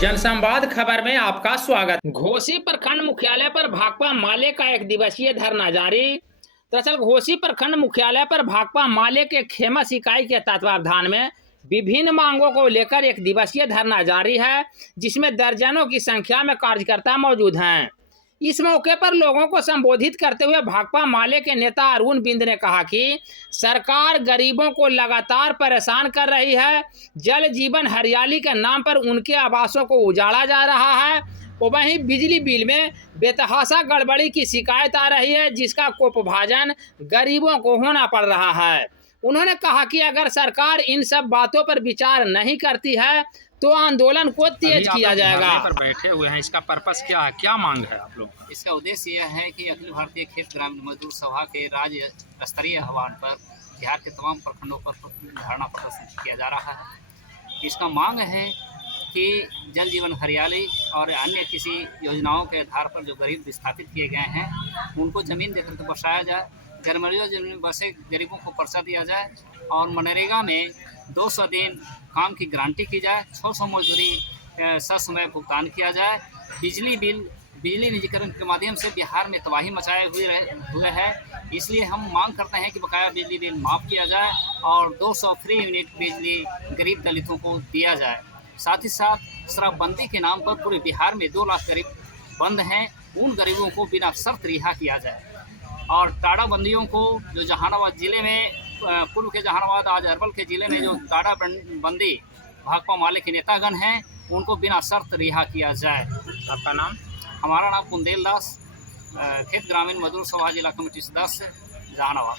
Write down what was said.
जनसंवाद खबर में आपका स्वागत। घोसी प्रखंड मुख्यालय पर भाकपा माले का एक दिवसीय धरना जारी। दरअसल घोसी प्रखंड मुख्यालय पर भाकपा माले के खेमस इकाई के तत्वावधान में विभिन्न मांगों को लेकर एक दिवसीय धरना जारी है, जिसमें दर्जनों की संख्या में कार्यकर्ता मौजूद हैं। इस मौके पर लोगों को संबोधित करते हुए भाकपा माले के नेता अरुण बिंद ने कहा कि सरकार गरीबों को लगातार परेशान कर रही है। जल जीवन हरियाली के नाम पर उनके आवासों को उजाड़ा जा रहा है। वहीं बिजली बिल में बेतहाशा गड़बड़ी की शिकायत आ रही है, जिसका कोपभाजन गरीबों को होना पड़ रहा है। उन्होंने कहा कि अगर सरकार इन सब बातों पर विचार नहीं करती है तो आंदोलन को तेज किया जाएगा। पर बैठे हुए हैं, इसका पर्पस क्या है, क्या मांग है आप लोग? इसका उद्देश्य यह है कि अखिल भारतीय खेत ग्रामीण मजदूर सभा के राज्य स्तरीय आह्वान पर बिहार के तमाम प्रखंडों पर धरना प्रदर्शन किया जा रहा है। इसका मांग है कि जल जीवन हरियाली और अन्य किसी योजनाओं के आधार पर जो गरीब विस्थापित किए गए हैं उनको ज़मीन देकर के बसाया जाए, गरमरिया जमीन बसे गरीबों को पर्चा दिया जाए और मनरेगा में 200 दिन काम की गारंटी की जाए, 600 मजदूरी ससमय भुगतान किया जाए। बिजली निजीकरण के माध्यम से बिहार में तबाही मचाए हुए है, इसलिए हम मांग करते हैं कि बकाया बिजली बिल माफ़ किया जाए और 200 फ्री यूनिट बिजली गरीब दलितों को दिया जाए। साथ ही साथ शराबबंदी के नाम पर पूरे बिहार में 2 लाख गरीब बंद हैं, उन गरीबों को बिना शर्त रिहा किया जाए। और टाड़ा बंदियों को जो जहानाबाद जिले में पूर्व के जहानाबाद आज अरवल के जिले में जो टाड़ा बंदी भाकपा माले के नेतागण हैं उनको बिना शर्त रिहा किया जाए। आपका नाम? हमारा नाम कुंदेल दास, खेत ग्रामीण मजदूर सभा जिला कमेटी सदस्य जहानाबाद।